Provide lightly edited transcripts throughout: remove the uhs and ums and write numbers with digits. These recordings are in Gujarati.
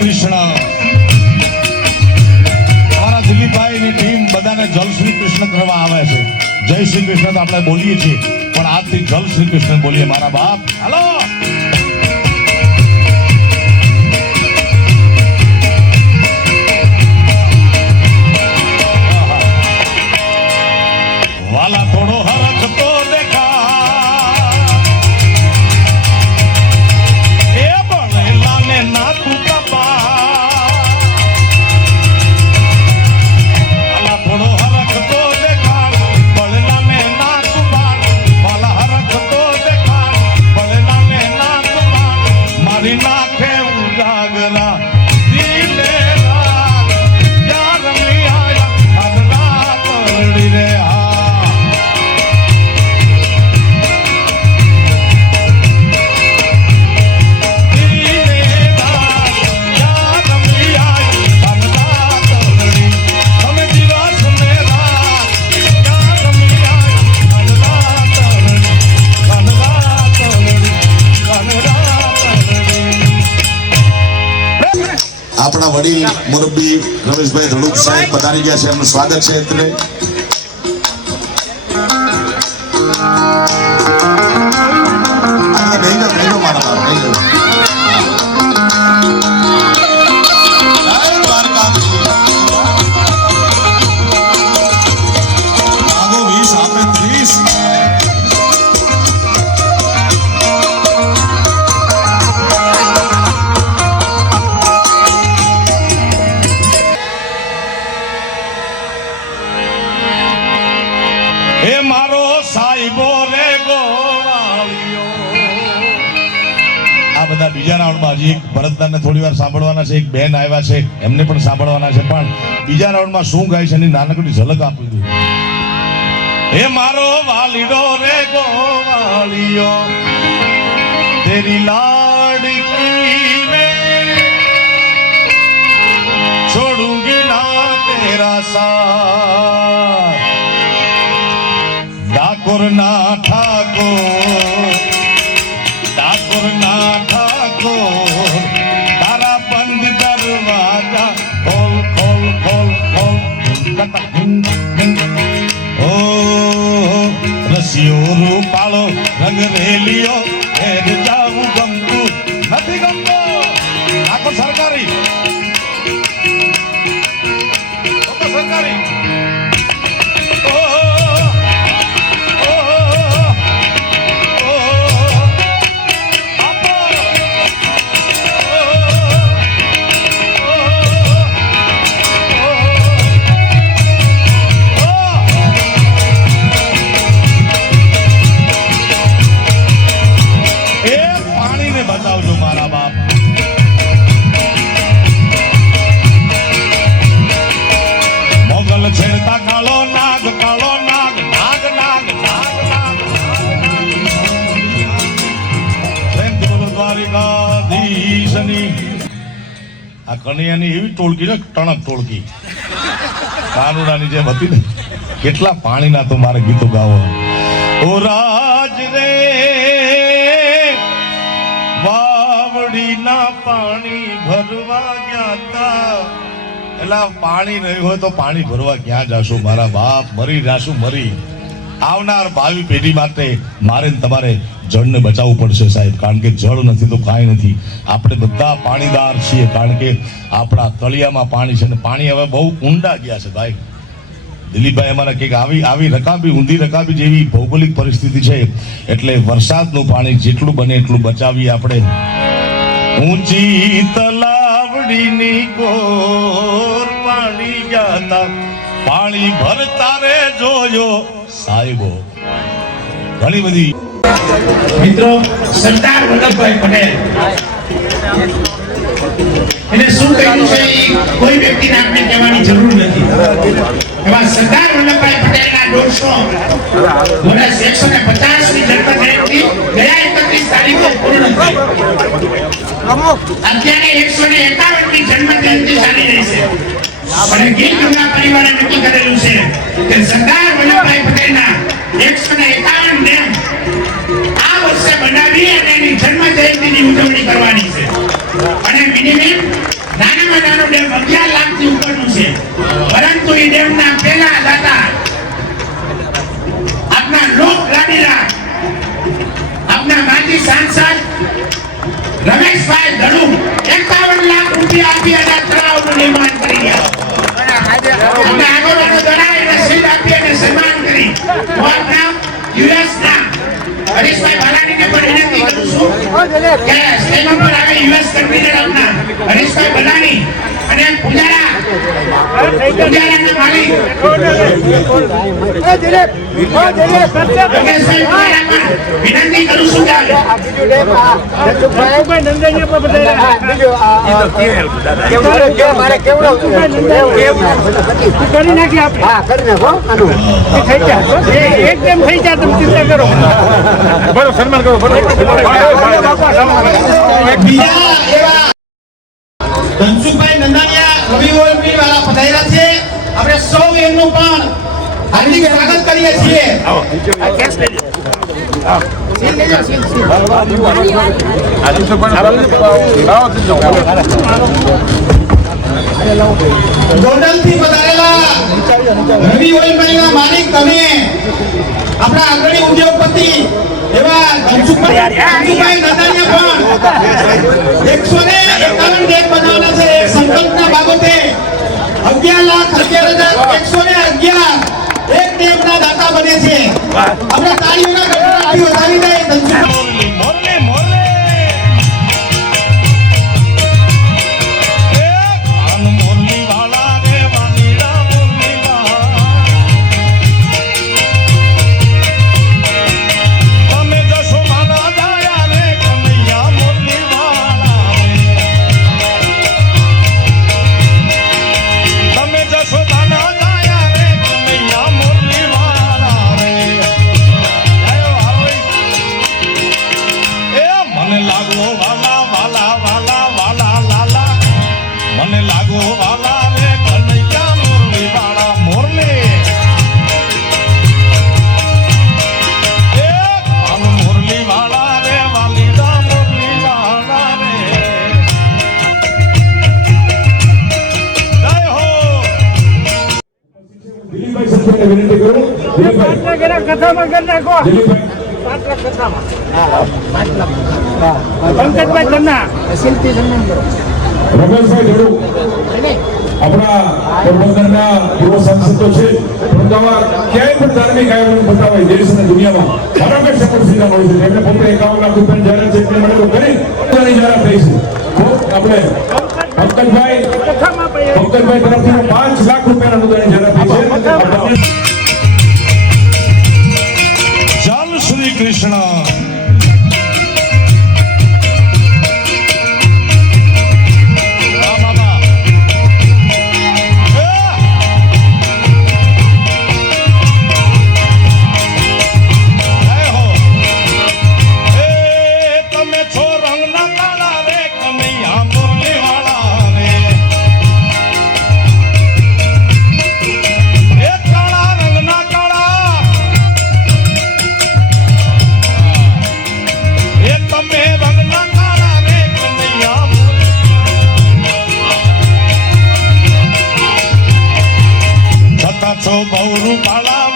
કૃષ્ણ. અમારા દિલીપભાઈની ટીમ બધાને જલ શ્રી કૃષ્ણ કરવા આવે છે. જય શ્રી કૃષ્ણ તો આપણે બોલીએ છીએ, પણ આજથી જલ શ્રી કૃષ્ણ બોલીએ મારા બાપ. હાલો. વાલા થોડો હરખ તો દેખા, એ બળેલા ને ના તું કપા. વાલા થોડો હરખ તો દેખા, બળેલા ને ના તું બાળ. વાલા હરખ તો દેખા, બળેલા ને ના તું બાળ. મારી નાખે ઉજાગરા દિલે રાત, યાર મિયા અદરા કરડી રે. આપણા વડીલ મુરબ્બી રમેશભાઈ ધડુક સાહેબ પધારી ગયા છે, એમનું સ્વાગત છે. એટલે એ મારો સાહેબો રે ગોવાળિયો. આ બધા બીજા રાઉન્ડમાં હજી એક ભરતદાનને થોડી વાર સાંભળવાના છે, એક બેન આવ્યા છે એમને પણ સાંભળવાના છે, પણ બીજા રાઉન્ડમાં શું ગાય છે એની નાનકડી ઝલક આપી દઉં. એ મારો વાલીડો રે ગોવાળિયો, તેરી લાડકી મેં છોડુંગી ના તેરા સાથ. ઠાકોર ના ઠાકોર તારા બંધ દરવાજા ખોલ ખોલ ખોલ ખોલ. ઓ રસિયો રૂપાળો રંગ રેલિયો ઘેર જાવું ગમતું નથી ગમતો. ઠાકોર સરકારી સરકારી બતાવજો મારા બાપ. મોગલ છેડતા કાળો નાગ, કાળો નાગ, નાગ નાગ નાગ નાગ. દ્વારિકાધીશની આ કનૈયાની એવી ટોળકી ને, ટણક ટોળકી કાનુડાની જેમ હતી ને. કેટલા પાણીના તો મારે ગીતો ગાવો. ઓ રાજ રે વાવડીના પાણી ભરવા ગયા તા. એટલે પાણી નહીં હોય તો પાણી ભરવા ક્યાં જાશું મારા બાપ? મરી જાશું મરી. આવનાર ભાવિ પેઢી માટે મારે તમારે જળને બચાવવું પડશે સાહેબ, કારણ કે જળ નથી તો કાંઈ નથી. આપણે બધા પાણીદાર છીએ, કારણ કે આપણા તળિયામાં પાણી છે ને પાણી હવે બહુ ઊંડા ગયા છે ભાઈ. દિલીપભાઈ અમારા કંઈક આવી રકાબી, ઊંધી રકાબી જેવી ભૌગોલિક પરિસ્થિતિ છે, એટલે વરસાદનું પાણી જેટલું બને એટલું બચાવીએ આપણે. ઊંચી તલાવડીની કોર પાણી ગયા તા, પાણી ભરતા રે જોયો સાહેબો. ઘણી બધી મિત્રો, સરદાર વલ્લભભાઈ પટેલ એને શું કહ્યું છે કોઈ વ્યક્તિને આપણે કહેવાની જરૂર નથી. એવા સરદાર વલ્લભભાઈ પટેલના 150 વર્ષ 150ની જન્મ જયંતિ ગયા 31 તારીખે પૂર્ણ થઈ. અત્યારે 151ની જન્મ જયંતિ ચાલી રહી છે. અને ગીર ગંગા પરિવારે નક્કી કરેલું છે કે સરદાર વલ્લભભાઈ પટેલના 151 ને આ વર્ષે બનાવી અને એની જન્મ જયંતિની ઉજવણી કરવાની છે. અને મિનિમમ મોરબી ડેમના પેલા દાતા આપના લોક લાડીલા આપના માજી સાંસદ રમેશભાઈ ધડુ 51 લાખ રૂપિયા આપી અને તળાવનું નિર્માણ કરી ગયા. અને આગળનો દડાઈ અને સીટ આપી અને સન્માન કરી. હું આપના યુએસના હરીશભાઈ ભાલાણીને પણ વિનંતી કરું છું કે સ્ટેજ ઉપર આવે યુએસ કન્વીનર આપના હરીશભાઈ ભાલાણી અને પૂજારાના માલિક રમેશભાઈ પૂજારા પણ વિનંતી કરું છું કે કરી નાખી આપણે. હા, કરી નાખો. થઈ જાય એકદમ થઈ જાય. તમે ચિંતા કરો. બોલો, સન્માન કરો. બીજા એવા ધનસુખભાઈ નંદાણીયા રવિ ઓઇલ વાળા પધાર્યા છે. આપણે સૌ એમનું પણ હાર્દિક સ્વાગત કરીએ છીએ. ગોંડલથી પધારેલા રવિ ઓઇલ મિલના માલિક તમે આપણા અગ્રણી ઉદ્યોગપતિ એવા ધનસુખભાઈ નંદાણીયા પણ 151 ડેમ બનાવવાના છે. એક સંકલ્પના બાબતે 11,11,111 એક ડેમના દાતા બને છે. આપણે તાળીઓના ગણગણાટથી વધાવી દઈએ ધનસુખભાઈ. મોરલે મોરલે એ કાન મોરલી વાળા રે વાલીડા મોરલી વાળા તમે જશો માના દાયા રે કનૈયા મોરલી વાળા તમે જશો માના દાયા રે કનૈયા મોરલી વાળા રે એ મને લાગો વાલા વાલા વાલા વાલા લાલા મને લાગો વાલા રે કનૈયા મોરલી વાળા મોરલે એ કાન મોરલી વાળા રે વાલીડા મોરલી વાળા રે જય હો દિલીપભાઈ સંતોને વિનંતી કરું. દિલીપભાઈ કથામાં કરી નાખો. દિલીપભાઈ કથામાં પંકજભાઈ તમને શિલ્પી સન્માન કરો. રમેશભાઈ ધડુ આપણા પોરબંદરના પૂર્વ સાંસદ તો છે, પરંતુ આવા ક્યાંય પણ ધાર્મિક આયોજન થતા હોય દેશ અને દુનિયામાં હંમેશા સપોર્ટ સીધા મળે છે. એમને પોતે 51 લાખ રૂપિયાની જાહેરાત છે એટલે મને તો કરી પોતાની જાહેરાત થઈ છે. તો આપણે પંકજભાઈ કથામાં તરફથી 5 લાખ રૂપિયાના અનુદાનની જાહેરાત થઈ છે. ચાલ શ્રી કૃષ્ણ છો બહુ પાળા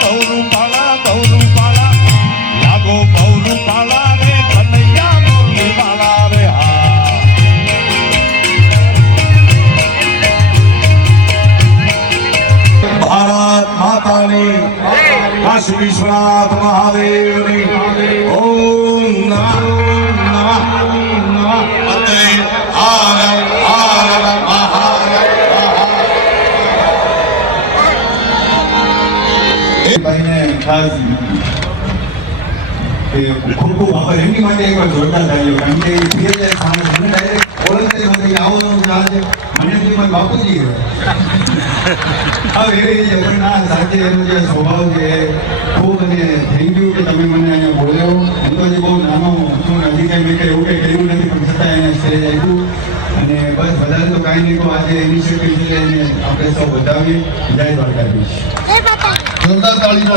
લાગો બહુ પાળા રે કનૈયા મોરલી વાળા રે હા ભારત માતાની કાશી વિશ્વનાથ મહાદેવની ઓમ નમઃ અત્રે હર હર ભાઈને ખાસ ખૂબ ખૂબ આભાર એમની માટે એકવાર જોરદાર તાળીઓ. કારણ કે સામે મને ડાયરેક્ટ ઓળખતે નથી આવો ચાલે મને એમ મારા બાપુજી હવે એવી રીતે પણ ના સાથે એનો જે સ્વભાવ છે ખૂબ અને થેન્ક યુ કે તમે મને અહીંયા બોલ્યો. એમ તો હજી બહુ નાનો છું હજી કંઈ મેં કંઈ એવું કંઈ કર્યું નથી પણ છતાં એને સ્ટેજ આપ્યું અને બસ વધારે તો કાંઈ નહીં કહો. આજે ઇનિશિયેટિવ છે એને આપણે સૌ વધાવીએ. જય દ્વારકાધીશ. જોરદાર તાળીનો